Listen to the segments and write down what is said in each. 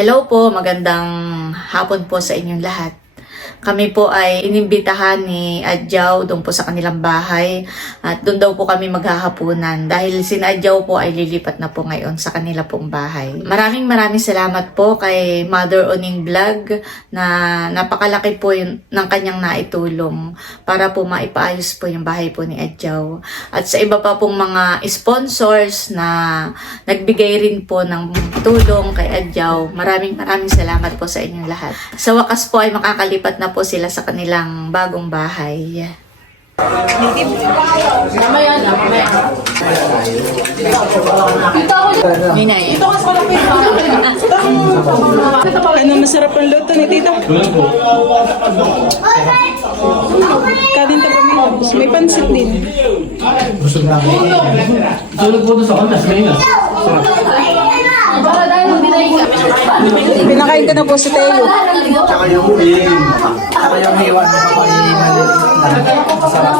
Hello po, magandang hapon po sa inyong lahat. Kami po ay inimbitahan ni Adjaw doon po sa kanilang bahay at doon daw po kami maghahapunan dahil si Adjaw po ay lilipat na po ngayon sa kanila pong bahay. Maraming maraming salamat po kay Mother Oning Vlog na napakalaki po yun, ng kanyang naitulong para po maipaayos po yung bahay po ni Adjaw. At sa iba pa pong mga sponsors na nagbigay rin po ng tulong kay Adjaw. Maraming maraming salamat po sa inyong lahat. Sa wakas po ay makakalipat na po sila sa kanilang bagong bahay. Ninay. Ano masarap ang luto ni Tita? Kanin ka pa may May pansit din. Tulog po doon sa kantas, mainas. Pinakain ka na po si Teo. Tsaka yung Tsaka yung hiwa niya pa i Masarap.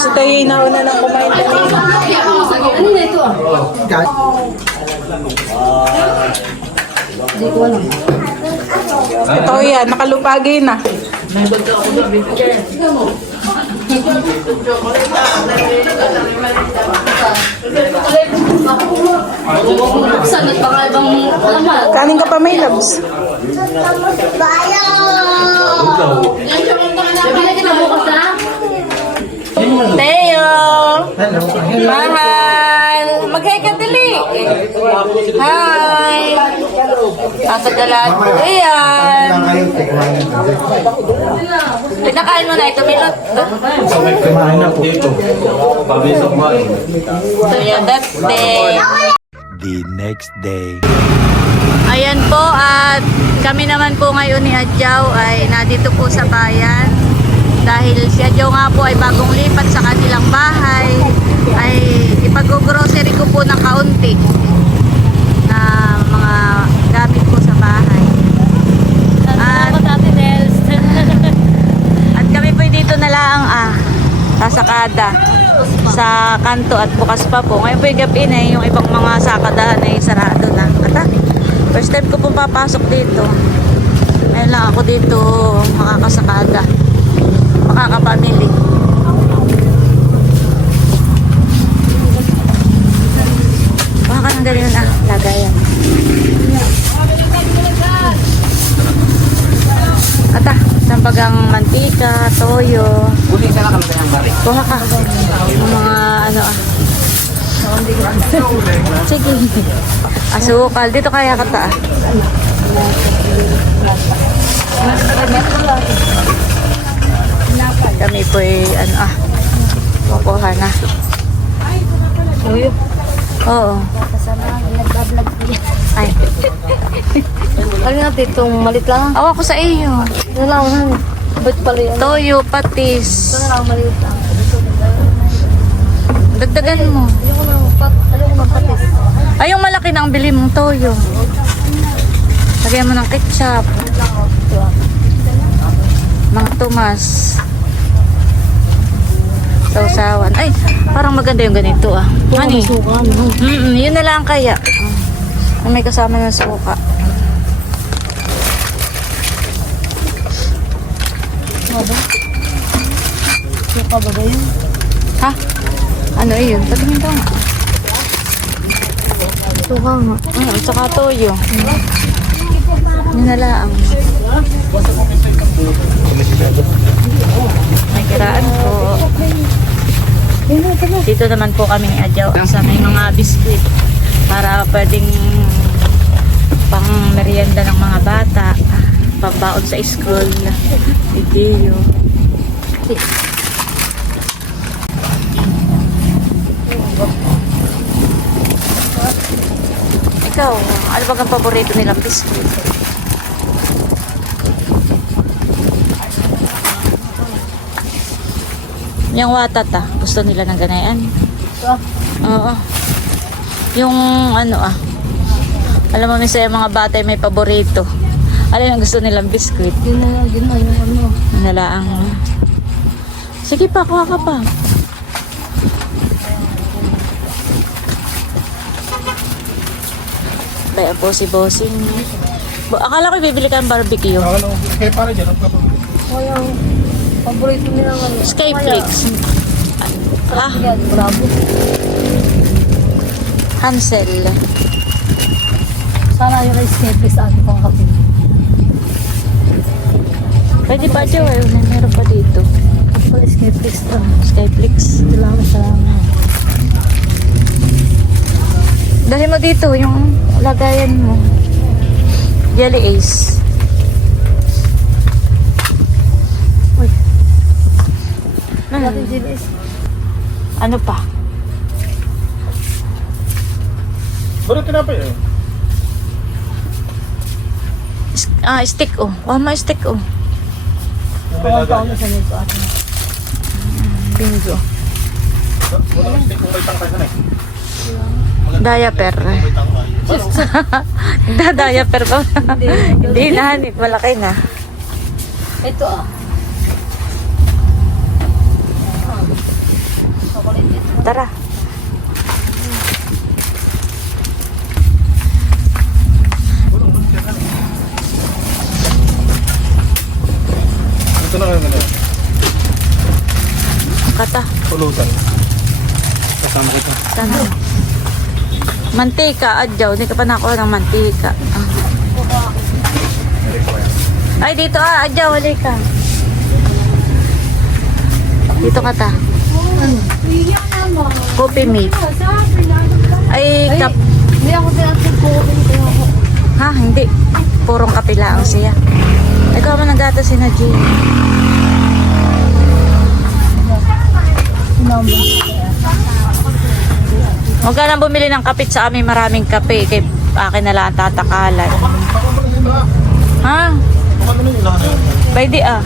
Si Teo yung nauna ng kumain kanina. Kahit Ito yan, nakalupagi na. Sanat pa nga ibang laman. Kanin ka pa na bukas ha? Teo! Mahal! Mag-hi ka dali. Hi! Kasagalan ko yan. Lang kayo, tikman. Pinakain mo na ito, Milot. Kumain na po. Dito. Babi sa kumain. So yan, that's day. The next day. Ayan po at kami naman po ngayon ni Adjaw ay nandito po sa bayan dahil si Adjaw nga po ay bagong lipat sa kanilang bahay ay ipag-grocery ko po ng kaunti na mga gamit po sa bahay. At, at kami po dito na lang ah, sasakada sa kanto at bukas pa po. Ngayon po yung gabi na yung ibang mga sakadahan ay sarado na. At first time ko po papasok dito. Ngayon lang ako dito makakasakada. Makakapamili. Baka ka nang ganyan ah, lagayan. At ah, sampagang mantika, toyo. Uli ka lang kami ng bari. Kuha ka. Yung mga ano ah. Sige. Asukal. Dito kaya ka ta. ah. Kami po ay ano ah. Kukuha na. Oo. Ay. Ano natin itong malit lang? Awa ko sa iyo. Ano lang, ano? Ba't pala yun? Toyo, patis. Ano lang, maliit lang. Dagdagan mo. Ano ko nang pat, ano patis? Ay, yung malaki na ang bili mong toyo. Lagyan mo ng ketchup. Mga tumas. Sausawan. Ay, parang maganda yung ganito ah. Ano eh? Suka, ano? Mm yun na lang kaya. Na may kasama ng suka. Suka ba ba yun? Ha? Ano eh yun? Patingin ka nga. Suka nga. Mm, saka toyo. Yun na lang. May kiraan po. Dito naman po kami ni Adjaw sa may mga biskuit para pwedeng pang merienda ng mga bata, pambaon sa school, video. Ikaw, ano ba ang paborito nilang biskuit? Yung watat ah, gusto nila ng ganayan. Oo. Yung ano ah, alam mo minsan yung mga bata ay may paborito. Ano yung gusto nilang biskuit? Yun na, yun na, yung ano. Nalaang. Sige pa, kuha ka pa. Kaya po si Bossing. Akala ko bibili ka ng barbecue. Ano, kaya para dyan, ang kapag- Walang paborito nila ano. Skyflix. Ah, Yan, bravo. Hansel. Sana yung escape sa ating pang kapin. Pwede pa, Joel. May meron pa dito. Ako escape to. Skyflix. Salamat, salamat. Dali mo dito yung lagayan mo. Jelly Ace. Natin sinis. Ano pa? Ba't tinapay eh? S- ah, stick oh. Kuha mo stick oh. Kung paano sa nito atin. Bingo. Wala kasi kung may tangkay na eh. Diaper. Nagda-diaper. Hindi na, hanip. Malaki na. Ito ah. Tara. Ito na kayo na Kata. Pulutan. Kasama kita. Sana. Mantika, adyaw. Hindi ka pa nakuha ng mantika. Ah. Ay, dito ah, adyaw. Halika. Dito ka ta. Coffee mate. Ay, kap... Hindi ako ko. Hindi ako. Ha, hindi. Purong kape lang siya. Ikaw mo nagata si na Jane. Sinama. Huwag ka nang bumili ng kapit sa amin maraming kape. Kay akin na lang ang tatakalan. Ha? Pwede ah.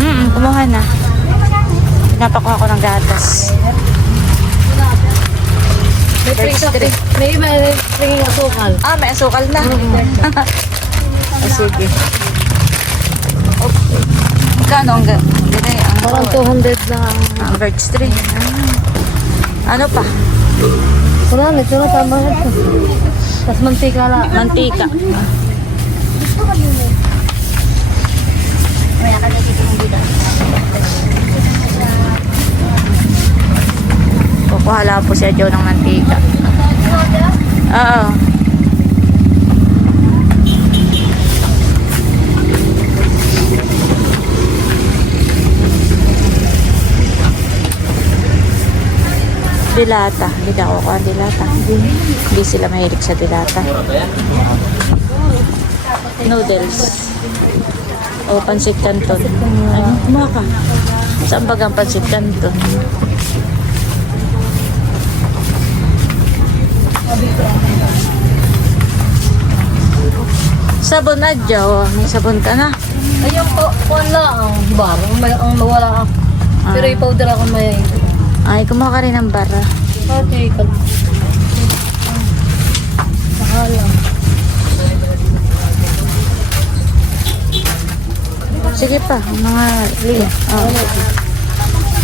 Hmm, kumuha na. Napakuha ko ng gatas. May pring sa May may pring asukal. Ah, may asukal na. ah, sige. Okay. Magkano ang ga- gani ang Parang 200 lang. ang birch tree? Ah. Ano pa? Wala ito na tama na ito. Tapos mantika lang. Mantika. Kukuha lang po siya Joe ng mantika. Oo. Dilata. Hindi ka kukuha ng dilata. Hindi sila mahilig sa dilata. Noodles. O pansit canton. Ano? Kumuha ka. Saan bagang pansit canton? Sabon na, Jaw. May sabon ka na. Ayun po, kuwan lang ang bar. Ang, may, ang mawala ako. Pero yung powder ako may... Ay, kumuha ka rin ng bara. Okay, kag... Sakalang. Sige pa, mga liya. Oh.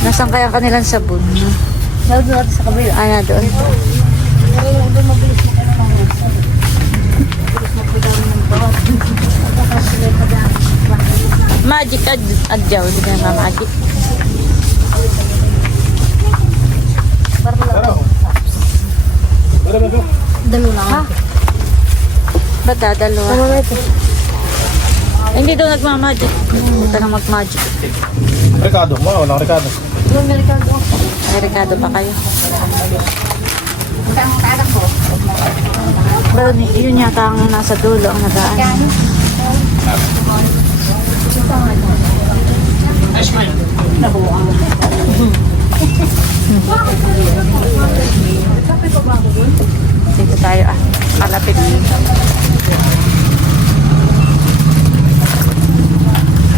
Nasaan kaya ang kanilang sabon? Lalo natin sa kabila. Ah, na doon. Doon mabilis na kailangan. Magic ad adyaw, hindi na magic. Dalo lang. Ha? Ba't dadalawa? Tama na ito. Hindi daw nagmamagic. Ka na mag-magic. Ricardo. Wala, walang Ricardo. Yung Amerikano. Ay, Ricardo pa kayo. Pero ni- yun yata ang nasa dulo ang nagaan. Dito tayo ah. Kalapit.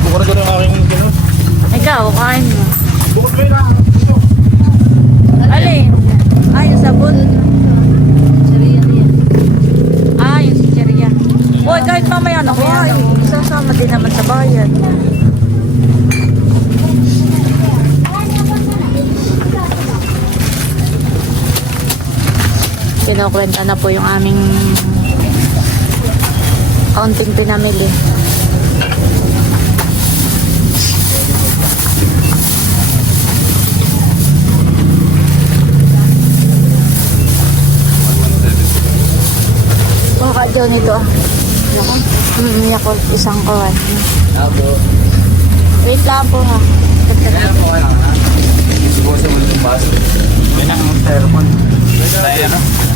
Bukod na ko ng aking gano'n. Ikaw, kain mo. Bukod kayo na. Alin? Ah, yung sabon. Ah, yung chicheria. Uy, kahit mamaya na kuha. Sasama din naman sa bayan. Kinukwenta na po yung aming kaunting pinamili. Baka dyan ito. Mm, Yakult, isang kawan. Wait lang po ha. Yan ang cellphone. Tayo ano?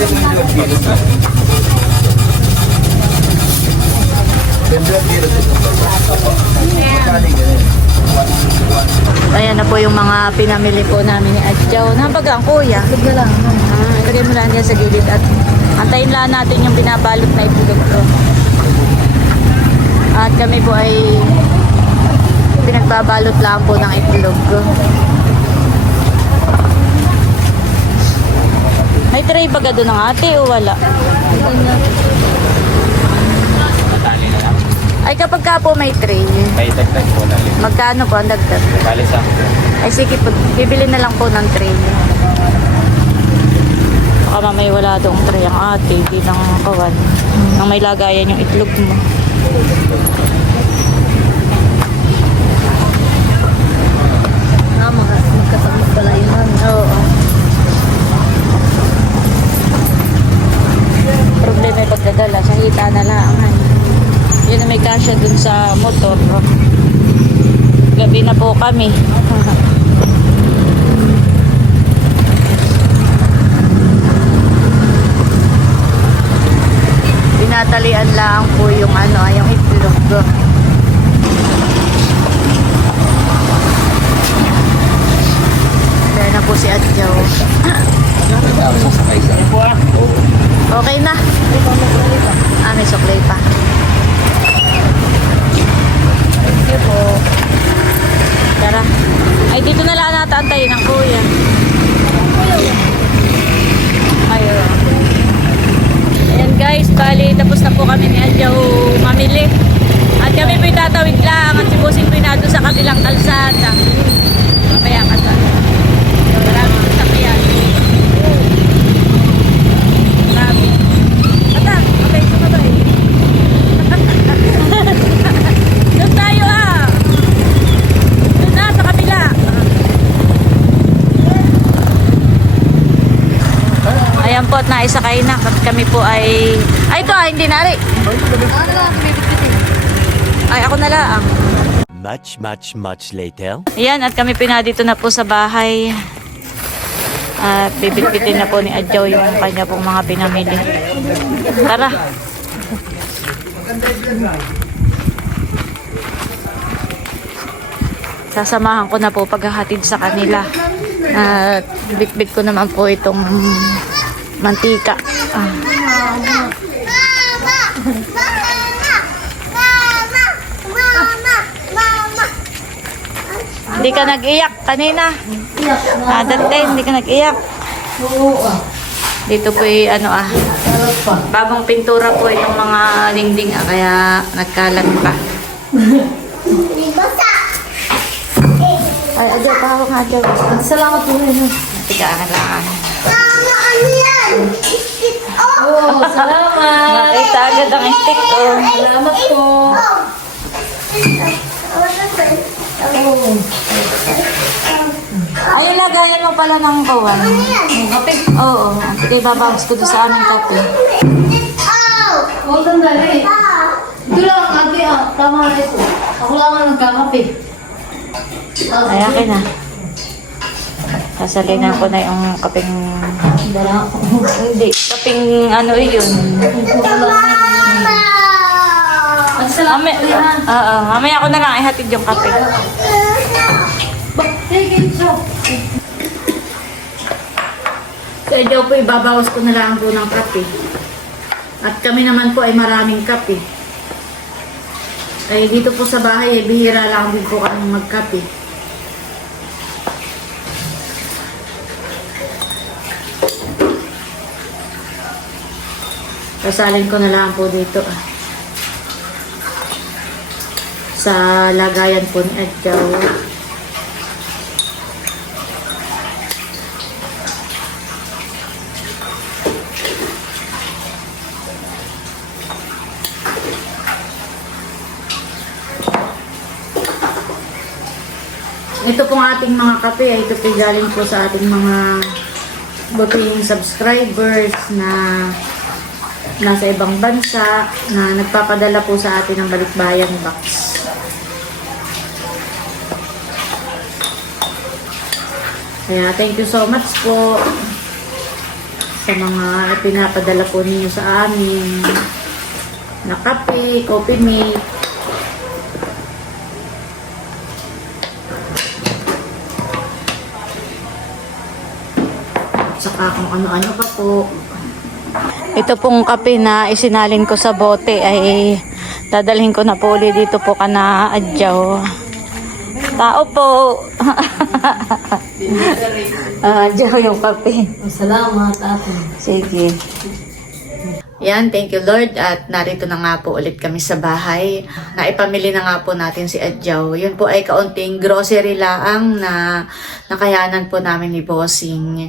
Ayan na po yung mga pinamili po namin ni Adjaw. Nabagang kuya. Sige lang. Ah, ilagay mo lang yan sa gilid at antayin lang natin yung binabalot na itlog ko. At kami po ay pinagbabalot lang po ng itlog. May tray ba doon ng ate o wala? Ay kapag ka po may tray, May dagdag po na rin. magkano po ang dagdag? Bali sa Ay sige po, bibili na lang po ng tray. Baka mamay wala doong tray ang ate, di ng kawan. Nang may lagayan yung itlog mo. Ah, mga magkasabit pala yun. Oo. Problema yung pagdadala, sa hita na lang. Yun na may kasya dun sa motor. Gabi na po kami. Pinatalian lang po yung ano, yung itlog. Kaya na po si Adjaw. Okay na. Ah, may suklay pa. Thank you po. Tara. Ay, dito na lang natin antayin ng kuya. Ayun. Ayan guys, bali tapos na po kami ni Adjaw mamili. At kami po tatawid lang at si Bossing po na doon sa kabilang kalsada. Mamaya ka sa. Maraming sasakyan. Marami. Ata, okay, sumabay. Doon tayo ah. Doon na, sa kabila. Ayan po at naisakay na. At kami po ay... Ay, ah, hindi na rin. Ay, ako na lang. Much, much, much later. Ayan, at kami pinadito na po sa bahay. At bibitbitin na po ni Adjaw yung kanya pong mga pinamili. Tara. Sasamahan ko na po paghahatid sa kanila. At bitbit ko naman po itong mantika. Ah. Hindi ka nag-iyak kanina. Ah, dati, hindi ka nag-iyak. Dito po ay ano ah. Bagong pintura po itong mga dingding ah, kaya nagkalat pa. Ay, adyo, pahawak nga adyo. Salamat po rin. Tiga, kailangan. Oh, salamat. Nakita agad ang stick ko. Salamat po. Ay, lagayan mo pala ng kawan. Kape. Oo, sige, babawas ko doon sa aming kape. Oh, sandali. Ito lang, ate, ah. Tama na ito. Ako lang ang nagkakape. Ay, akin na. Sasalinan ko na yung kaping... Dala ako. Hindi, kaping ano yun. At salamat Mamaya, po yan. oo, mamaya ako na lang ihatid yung kape. Kaya daw po ibabawas ko na lang po ng kape. At kami naman po ay maraming kape. Ay, dito po sa bahay, eh, bihira lang din po kami magkape. Kasalin ko na lang po dito. ah. Sa lagayan po ni Adjaw. Ito pong ating mga kape, ito po galing po sa ating mga buting subscribers na nasa ibang bansa na nagpapadala po sa atin ng balikbayan box. Kaya thank you so much po sa mga pinapadala po ninyo sa amin na kape, coffee mate, saka kung ano-ano pa po. Ito pong kape na isinalin ko sa bote ay dadalhin ko na po ulit dito po ka na adyaw. Tao po. Ah, adyaw yung kape. Salamat, ate. Sige. Yan, thank you Lord. At narito na nga po ulit kami sa bahay. Naipamili na nga po natin si Adjaw. Yun po ay kaunting grocery laang na nakayanan po namin ni Bossing.